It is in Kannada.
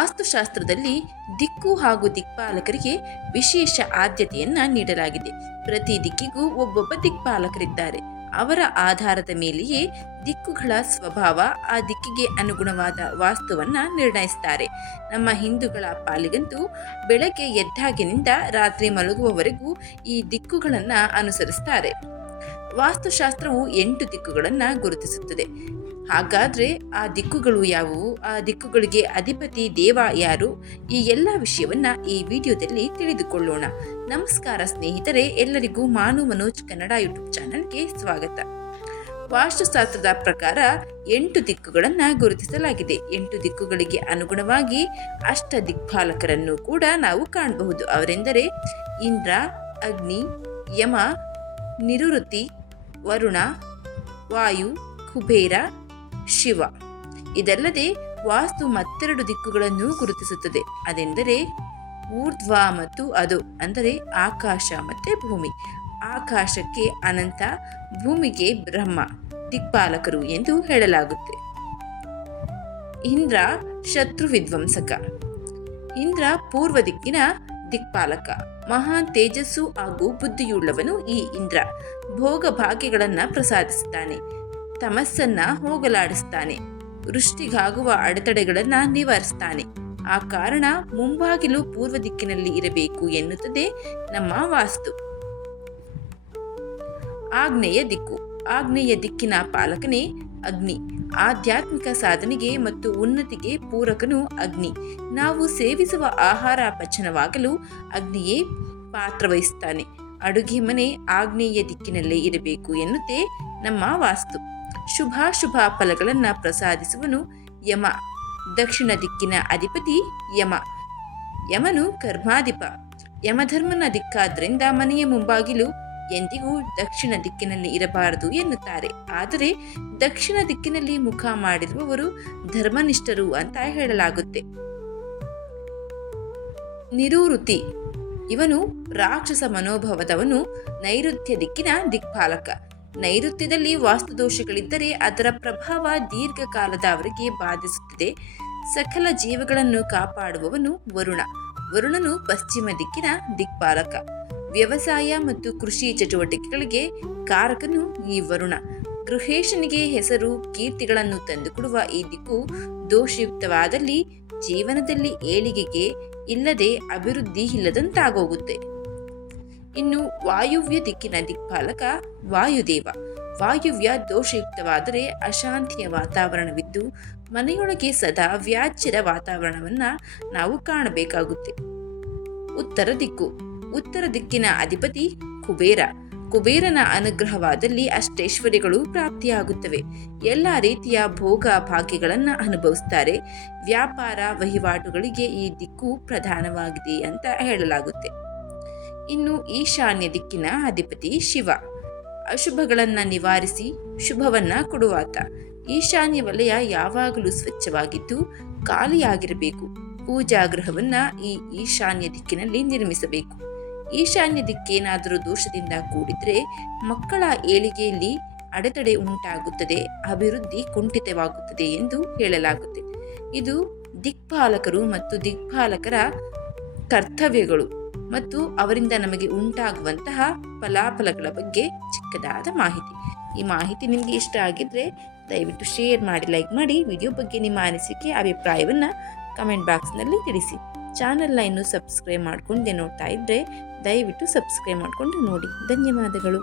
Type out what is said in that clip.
ವಾಸ್ತುಶಾಸ್ತ್ರದಲ್ಲಿ ದಿಕ್ಕು ಹಾಗೂ ದಿಕ್ಪಾಲಕರಿಗೆ ವಿಶೇಷ ಆದ್ಯತೆಯನ್ನ ನೀಡಲಾಗಿದೆ. ಪ್ರತಿ ದಿಕ್ಕಿಗೂ ಒಬ್ಬೊಬ್ಬ ದಿಕ್ಪಾಲಕರಿದ್ದಾರೆ. ಅವರ ಆಧಾರದ ಮೇಲೆಯೇ ದಿಕ್ಕುಗಳ ಸ್ವಭಾವ, ಆ ದಿಕ್ಕಿಗೆ ಅನುಗುಣವಾದ ವಾಸ್ತುವನ್ನ ನಿರ್ಣಯಿಸುತ್ತಾರೆ. ನಮ್ಮ ಹಿಂದೂಗಳ ಪಾಲಿಗಂತೂ ಬೆಳಗ್ಗೆ ಎದ್ದಾಗಿನಿಂದ ರಾತ್ರಿ ಮಲಗುವವರೆಗೂ ಈ ದಿಕ್ಕುಗಳನ್ನ ಅನುಸರಿಸುತ್ತಾರೆ. ವಾಸ್ತುಶಾಸ್ತ್ರವು 8 ದಿಕ್ಕುಗಳನ್ನು ಗುರುತಿಸುತ್ತದೆ. ಹಾಗಾದ್ರೆ ಆ ದಿಕ್ಕುಗಳು ಯಾವುವು, ಆ ದಿಕ್ಕುಗಳಿಗೆ ಅಧಿಪತಿ ದೇವ ಯಾರು, ಈ ಎಲ್ಲ ವಿಷಯವನ್ನ ಈ ವಿಡಿಯೋದಲ್ಲಿ ತಿಳಿದುಕೊಳ್ಳೋಣ. ನಮಸ್ಕಾರ ಸ್ನೇಹಿತರೆ, ಎಲ್ಲರಿಗೂ ಮಾನು ಮನೋಜ್ ಕನ್ನಡ ಯೂಟ್ಯೂಬ್ ಚಾನಲ್ಗೆ ಸ್ವಾಗತ. ವಾಸ್ತುಶಾಸ್ತ್ರದ ಪ್ರಕಾರ 8 ದಿಕ್ಕುಗಳನ್ನು ಗುರುತಿಸಲಾಗಿದೆ. 8 ದಿಕ್ಕುಗಳಿಗೆ ಅನುಗುಣವಾಗಿ ಅಷ್ಟ ದಿಕ್ಪಾಲಕರನ್ನು ಕೂಡ ನಾವು ಕಾಣಬಹುದು. ಅವರೆಂದರೆ ಇಂದ್ರ, ಅಗ್ನಿ, ಯಮ, ನಿರುತಿ, ವರುಣ, ವಾಯು, ಕುಬೇರ, ಶಿವ. ಇದಲ್ಲದೆ ವಾಸ್ತು ಮತ್ತೆರಡು ದಿಕ್ಕುಗಳನ್ನು ಗುರುತಿಸುತ್ತದೆ. ಅದೆಂದರೆ ಊರ್ಧ್ವ ಮತ್ತು ಅಧೋ, ಅಂದರೆ ಆಕಾಶ ಮತ್ತು ಭೂಮಿ. ಆಕಾಶಕ್ಕೆ ಅನಂತ, ಭೂಮಿಗೆ ಬ್ರಹ್ಮ ದಿಕ್ಪಾಲಕರು ಎಂದು ಹೇಳಲಾಗುತ್ತೆ. ಇಂದ್ರ ಶತ್ರು ವಿಧ್ವಂಸಕ. ಇಂದ್ರ ಪೂರ್ವ ದಿಕ್ಕಿನ ದಿಕ್ಪಾಲಕ. ಮಹಾನ್ ತೇಜಸ್ಸು ಹಾಗೂ ಬುದ್ಧಿಯುಳ್ಳವನು ಈ ಇಂದ್ರ. ಭೋಗ ಭಾಗ್ಯಗಳನ್ನು ಪ್ರಸಾದಿಸುತ್ತಾನೆ, ತಮಸ್ಸನ್ನ ಹೋಗಲಾಡಿಸ್ತಾನೆ, ವೃಷ್ಟಿಗಾಗುವ ಅಡೆತಡೆಗಳನ್ನ ನಿವಾರಿಸ್ತಾನೆ. ಆ ಕಾರಣ ಮುಂಬಾಗಿಲು ಪೂರ್ವ ದಿಕ್ಕಿನಲ್ಲಿ ಇರಬೇಕು ಎನ್ನುತ್ತದೆ ನಮ್ಮ ವಾಸ್ತು. ಆಗ್ನೇಯ ದಿಕ್ಕು. ಆಗ್ನೇಯ ದಿಕ್ಕಿನ ಪಾಲಕನೇ ಅಗ್ನಿ. ಆಧ್ಯಾತ್ಮಿಕ ಸಾಧನೆಗೆ ಮತ್ತು ಉನ್ನತಿಗೆ ಪೂರಕನು ಅಗ್ನಿ. ನಾವು ಸೇವಿಸುವ ಆಹಾರ ಪಚನವಾಗಲು ಅಗ್ನಿಯೇ ಪಾತ್ರವಹಿಸುತ್ತಾನೆ. ಅಡುಗೆ ಮನೆ ಆಗ್ನೇಯ ದಿಕ್ಕಿನಲ್ಲೇ ಇರಬೇಕು ಎನ್ನುತ್ತೆ ನಮ್ಮ ವಾಸ್ತು. ಶುಭಾಶುಭ ಫಲಗಳನ್ನು ಪ್ರಸಾದಿಸುವನು ಯಮ. ದಕ್ಷಿಣ ದಿಕ್ಕಿನ ಅಧಿಪತಿ ಯಮ. ಯಮನು ಕರ್ಮಾಧಿಪ. ಯಮಧರ್ಮನ ದಿಕ್ಕಾದ್ರಿಂದ ಮನೆಯ ಮುಂಬಾಗಿಲು ಎಂದಿಗೂ ದಕ್ಷಿಣ ದಿಕ್ಕಿನಲ್ಲಿ ಇರಬಾರದು ಎನ್ನುತ್ತಾರೆ. ಆದರೆ ದಕ್ಷಿಣ ದಿಕ್ಕಿನಲ್ಲಿ ಮುಖ ಮಾಡಿರುವವರು ಧರ್ಮನಿಷ್ಠರು ಅಂತ ಹೇಳಲಾಗುತ್ತೆ. ನಿರುತಿ. ಇವನು ರಾಕ್ಷಸ ಮನೋಭಾವದವನು. ನೈಋತ್ಯ ದಿಕ್ಕಿನ ದಿಕ್ಪಾಲಕ. ನೈಋತ್ಯದಲ್ಲಿ ವಾಸ್ತುದೋಷಗಳಿದ್ದರೆ ಅದರ ಪ್ರಭಾವ ದೀರ್ಘಕಾಲದವರೆಗೆ ಬಾಧಿಸುತ್ತದೆ. ಸಕಲ ಜೀವಗಳನ್ನು ಕಾಪಾಡುವವನು ವರುಣ. ವರುಣನು ಪಶ್ಚಿಮ ದಿಕ್ಕಿನ ದಿಕ್ಪಾಲಕ. ವ್ಯವಸಾಯ ಮತ್ತು ಕೃಷಿ ಚಟುವಟಿಕೆಗಳಿಗೆ ಕಾರಕನು ಈ ವರುಣ. ಗೃಹೇಶನಿಗೆ ಹೆಸರು ಕೀರ್ತಿಗಳನ್ನು ತಂದುಕೊಡುವ ಈ ದಿಕ್ಕು ದೋಷಯುಕ್ತವಾದಲ್ಲಿ ಜೀವನದಲ್ಲಿ ಏಳಿಗೆಗೆ ಇಲ್ಲದೆ ಅಭಿವೃದ್ಧಿ ಇಲ್ಲದಂತಾಗೋಗುತ್ತೆ. ಇನ್ನು ವಾಯುವ್ಯ ದಿಕ್ಕಿನ ದಿಕ್ಪಾಲಕ ವಾಯುದೇವ. ವಾಯುವ್ಯ ದೋಷಯುಕ್ತವಾದರೆ ಅಶಾಂತಿಯ ವಾತಾವರಣವಿದ್ದು ಮನೆಯೊಳಗೆ ಸದಾ ವ್ಯಾಜ್ಯದ ವಾತಾವರಣವನ್ನ ನಾವು ಕಾಣಬೇಕಾಗುತ್ತೆ. ಉತ್ತರ ದಿಕ್ಕು. ಉತ್ತರ ದಿಕ್ಕಿನ ಅಧಿಪತಿ ಕುಬೇರ. ಕುಬೇರನ ಅನುಗ್ರಹವಾದಲ್ಲಿ ಅಷ್ಟೈಶ್ವರ್ಯಗಳು ಪ್ರಾಪ್ತಿಯಾಗುತ್ತವೆ. ಎಲ್ಲ ರೀತಿಯ ಭೋಗ ಭಾಗ್ಯಗಳನ್ನು ಅನುಭವಿಸುತ್ತಾರೆ. ವ್ಯಾಪಾರ ವಹಿವಾಟುಗಳಿಗೆ ಈ ದಿಕ್ಕು ಪ್ರಧಾನವಾಗಿದೆ ಅಂತ ಹೇಳಲಾಗುತ್ತೆ. ಇನ್ನು ಈಶಾನ್ಯ ದಿಕ್ಕಿನ ಅಧಿಪತಿ ಶಿವ. ಅಶುಭಗಳನ್ನು ನಿವಾರಿಸಿ ಶುಭವನ್ನ ಕೊಡುವಾತ. ಈಶಾನ್ಯ ವಲಯ ಯಾವಾಗಲೂ ಸ್ವಚ್ಛವಾಗಿದ್ದು ಖಾಲಿಯಾಗಿರಬೇಕು. ಪೂಜಾ ಗೃಹವನ್ನ ಈ ಈಶಾನ್ಯ ದಿಕ್ಕಿನಲ್ಲಿ ನಿರ್ಮಿಸಬೇಕು. ಈಶಾನ್ಯ ದಿಕ್ಕೇನಾದರೂ ದೋಷದಿಂದ ಕೂಡಿದ್ರೆ ಮಕ್ಕಳ ಏಳಿಗೆಯಲ್ಲಿ ಅಡೆತಡೆ ಉಂಟಾಗುತ್ತದೆ, ಅಭಿವೃದ್ಧಿ ಕುಂಠಿತವಾಗುತ್ತದೆ ಎಂದು ಹೇಳಲಾಗುತ್ತೆ. ಇದು ದಿಕ್ಪಾಲಕರು ಮತ್ತು ದಿಕ್ಪಾಲಕರ ಕರ್ತವ್ಯಗಳು ಮತ್ತು ಅವರಿಂದ ನಮಗೆ ಉಂಟಾಗುವಂತಹ ಫಲಾಫಲಗಳ ಬಗ್ಗೆ ಚಿಕ್ಕದಾದ ಮಾಹಿತಿ. ಈ ಮಾಹಿತಿ ನಿಮಗೆ ಇಷ್ಟ ಆಗಿದ್ರೆ ದಯವಿಟ್ಟು ಶೇರ್ ಮಾಡಿ, ಲೈಕ್ ಮಾಡಿ. ವಿಡಿಯೋ ಬಗ್ಗೆ ನಿಮ್ಮ ಅನಿಸಿಕೆ ಅಭಿಪ್ರಾಯವನ್ನು ಕಮೆಂಟ್ ಬಾಕ್ಸ್ನಲ್ಲಿ ತಿಳಿಸಿ. ಚಾನಲ್ನ ಇನ್ನೂ ಸಬ್ಸ್ಕ್ರೈಬ್ ಮಾಡ್ಕೊಂಡೆ ನೋಡ್ತಾ ಇದ್ದರೆ ದಯವಿಟ್ಟು ಸಬ್ಸ್ಕ್ರೈಬ್ ಮಾಡಿಕೊಂಡು ನೋಡಿ. ಧನ್ಯವಾದಗಳು.